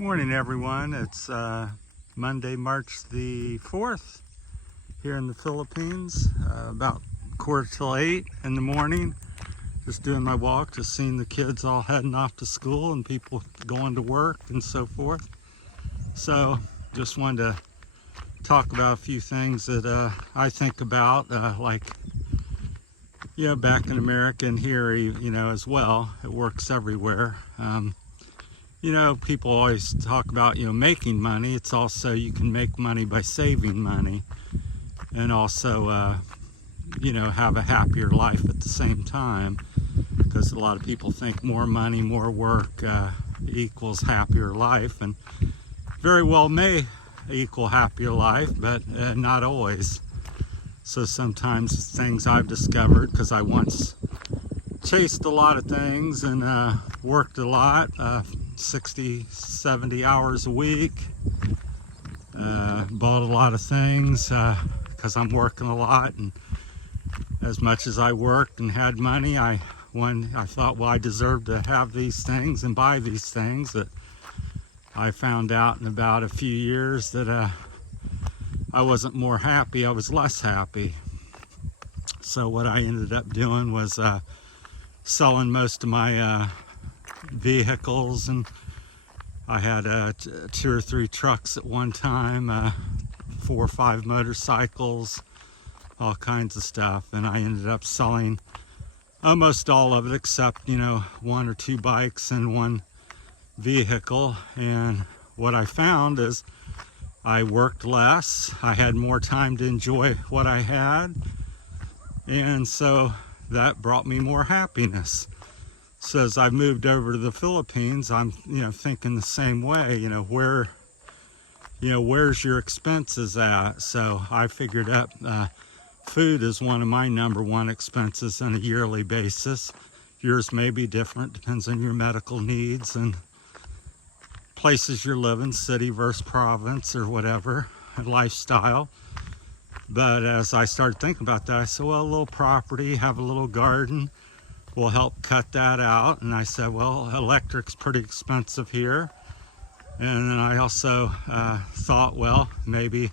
Morning everyone. It's Monday, March the 4th here in the Philippines, about 7:45 in the morning. Just doing my walk, just seeing the kids all heading off to school and people going to work and so forth. So just wanted to talk about a few things that I think about, like, back in America and here, as well. It works everywhere. People always talk about, making money. It's also, you can make money by saving money and also, have a happier life at the same time, because a lot of people think more money, more work equals happier life, and very well may equal happier life, but not always. So sometimes things I've discovered, because I once chased a lot of things and worked a lot, 60, 70 hours a week, bought a lot of things because I'm working a lot, and as much as I worked and had money, I thought, well, I deserve to have these things and buy these things. That I found out in about a few years that I wasn't more happy, I was less happy. So what I ended up doing was selling most of my vehicles, and I had 2 or 3 trucks at one time, 4 or 5 motorcycles, all kinds of stuff, and I ended up selling almost all of it except 1 or 2 bikes and 1 vehicle. And what I found is I worked less, I had more time to enjoy what I had, and so that brought me more happiness. So as I moved over to the Philippines, I'm thinking the same way. Where's your expenses at? So I figured out food is one of my #1 expenses on a yearly basis. Yours may be different, depends on your medical needs and places you're living, city versus province or whatever, lifestyle. But as I started thinking about that, I said, well, a little property, have a little garden will help cut that out. And I said, well, electric's pretty expensive here. And then I also thought, well, maybe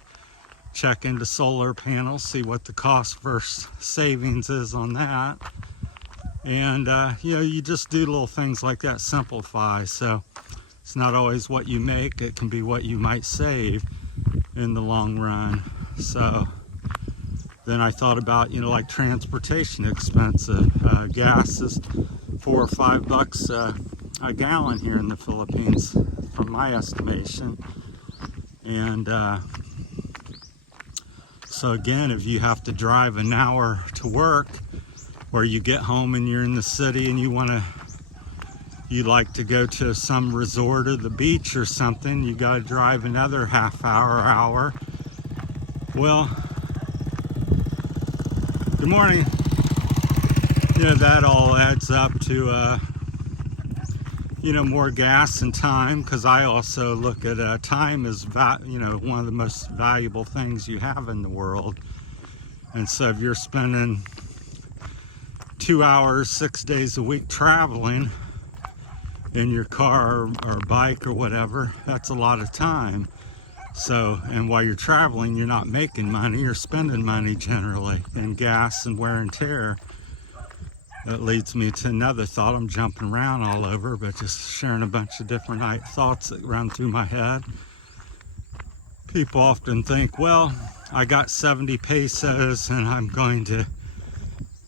check into solar panels, see what the cost versus savings is on that. And you just do little things like that, simplify. So it's not always what you make, it can be what you might save in the long run. So then I thought about, like transportation expensive. Gas is $4 or $5 a gallon here in the Philippines, from my estimation. And so again, if you have to drive an hour to work, or you get home and you're in the city and you like to go to some resort or the beach or something, you got to drive another half hour. Well, good morning. That all adds up to more gas and time, because I also look at time as one of the most valuable things you have in the world. And so if you're spending 2 hours 6 days a week traveling in your car or bike or whatever, that's a lot of time. So, and while you're traveling, you're not making money, you're spending money generally in gas and wear and tear. That leads me to another thought. I'm jumping around all over, but just sharing a bunch of different thoughts that run through my head. People often think, well, I got 70 pesos and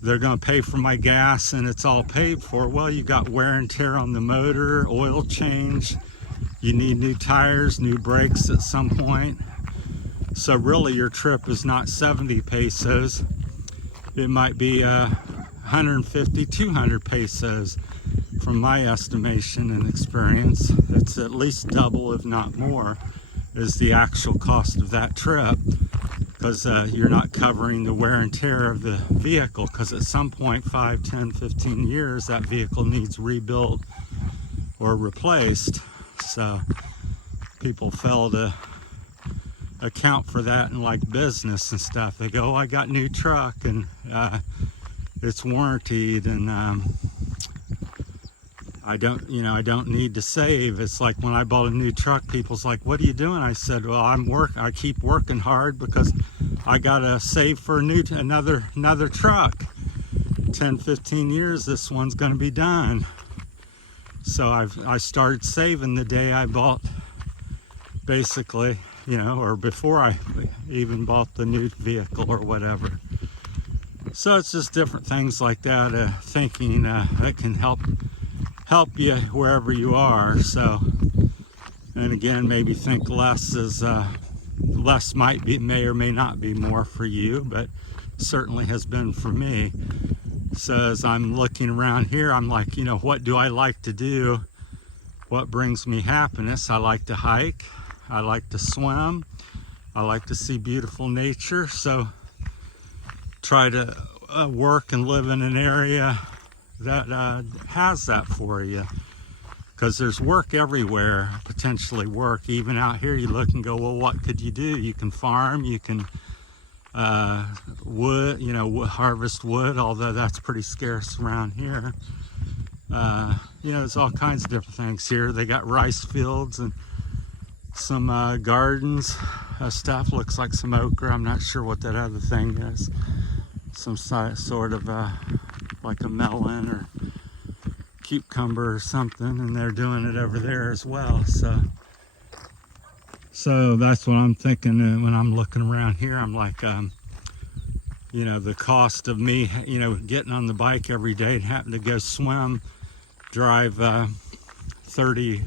they're going to pay for my gas and it's all paid for. Well, you got wear and tear on the motor, oil change, you need new tires, new brakes at some point. So really your trip is not 70 pesos. It might be 150, 200 pesos from my estimation and experience. It's at least double, if not more, is the actual cost of that trip, because you're not covering the wear and tear of the vehicle, because at some point, 5, 10, 15 years, that vehicle needs rebuilt or replaced. So people fail to account for that in like business and stuff. They go, oh, I got a new truck and it's warranted, and I don't need to save. It's like when I bought a new truck, people's like, what are you doing? I said, well, I keep working hard because I gotta save for another truck. 10, 15 years, this one's gonna be done. So I started saving the day I bought, basically, or before I even bought the new vehicle or whatever. So it's just different things like that, thinking that can help you wherever you are. So, and again, maybe think less is less may or may not be more for you, but certainly has been for me. So as I'm looking around here, I'm like, what do I like to do? What brings me happiness? I like to hike. I like to swim. I like to see beautiful nature. So try to work and live in an area that has that for you. Because there's work everywhere, potentially work. Even out here, you look and go, well, what could you do? You can farm, you can harvest wood, although that's pretty scarce around here. There's all kinds of different things here. They got rice fields and some gardens, stuff. Looks like some okra. I'm not sure what that other thing is. Some sort of like a melon or cucumber or something, and they're doing it over there as well. So that's what I'm thinking when I'm looking around here. I'm like, the cost of me, getting on the bike every day and having to go swim, drive 30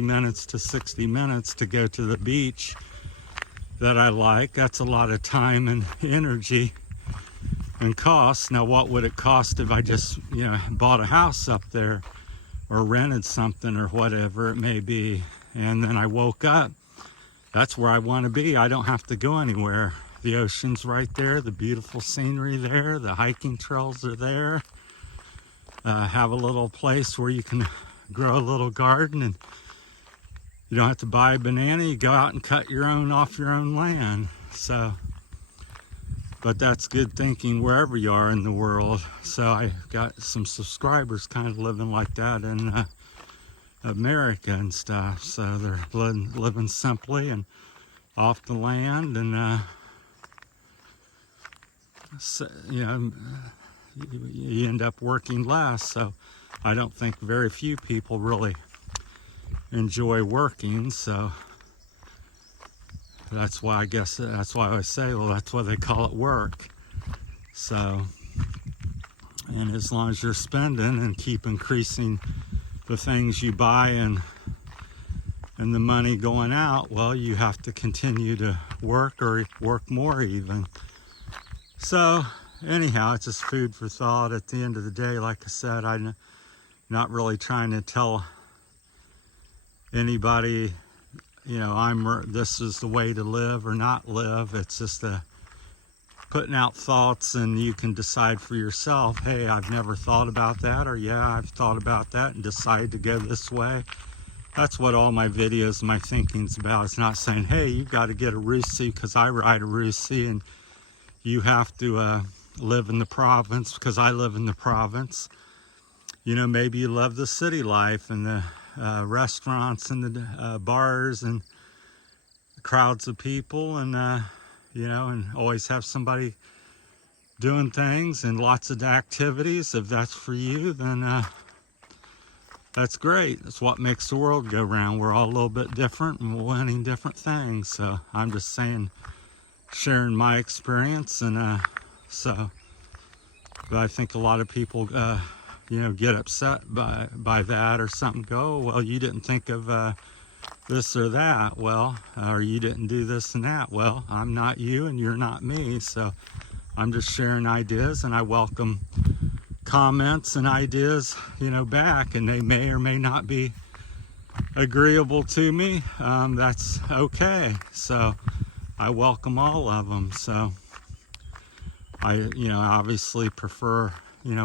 minutes to 60 minutes to go to the beach that I like. That's a lot of time and energy and cost. Now, what would it cost if I just, bought a house up there or rented something or whatever it may be? And then I woke up. That's where I want to be. I don't have to go anywhere. The ocean's right there, the beautiful scenery there, the hiking trails are there. Have a little place where you can grow a little garden, and you don't have to buy a banana. You go out and cut your own off your own land. So, but that's good thinking wherever you are in the world. So I got some subscribers kind of living like that in America and stuff. So they're living simply and off the land, and you end up working less. So I don't think very few people really enjoy working. So that's why I always say, well, that's why they call it work. So, and as long as you're spending and keep increasing the things you buy and the money going out, well, you have to continue to work or work more even. So anyhow, it's just food for thought. At the end of the day, like I said, I'm not really trying to tell anybody, this is the way to live or not live. It's just putting out thoughts, and you can decide for yourself, hey, I've never thought about that, or yeah, I've thought about that and decided to go this way. That's what all my videos, my thinking's about. It's not saying, hey, you got to get a Russie because I ride a Russie, and you have to live in the province because I live in the province. Maybe you love the city life and the restaurants and the bars and crowds of people, and and always have somebody doing things and lots of activities. If that's for you, then that's great. That's what makes the world go round. We're all a little bit different and we're wanting different things. So I'm just saying, sharing my experience, and but I think a lot of people get upset by that or something. Go, well, you didn't think of this or that. Well, or you didn't do this and that. Well, I'm not you and you're not me. So I'm just sharing ideas, and I welcome comments and ideas, back, and they may or may not be agreeable to me. That's okay. So I welcome all of them. So I, obviously prefer,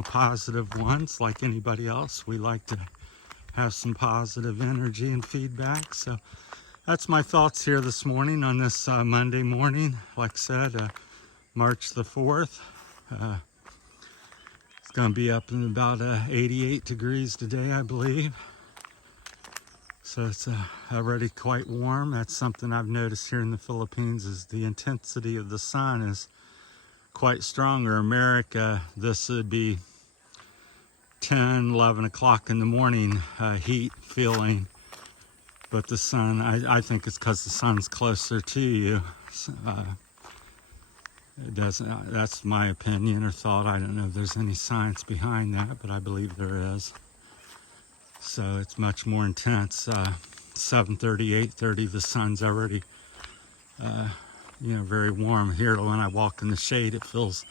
positive ones like anybody else. We like to have some positive energy and feedback. So that's my thoughts here this morning on this Monday morning. Like I said, March the 4th. going to be up in about 88 degrees today, I believe. So it's already quite warm. That's something I've noticed here in the Philippines, is the intensity of the sun is quite stronger. America, this would be 10, 11 o'clock in the morning heat feeling. But the sun, I think it's because the sun's closer to you. It doesn't, that's my opinion or thought. I don't know if there's any science behind that, but I believe there is. So it's much more intense. 7:30, 8:30, the sun's already, very warm. Here, when I walk in the shade, it feels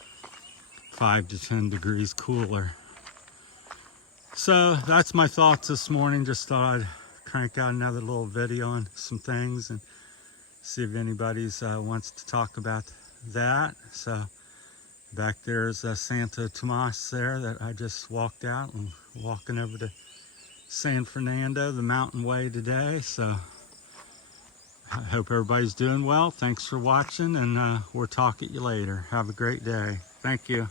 5 to 10 degrees cooler. So that's my thoughts this morning. Just thought I'd crank out another little video on some things and see if anybody wants to talk about that. So back there's Santo Tomas there that I just walked out, and walking over to San Fernando, the mountain way today. So I hope everybody's doing well. Thanks for watching, and we'll talk at you later. Have a great day. Thank you.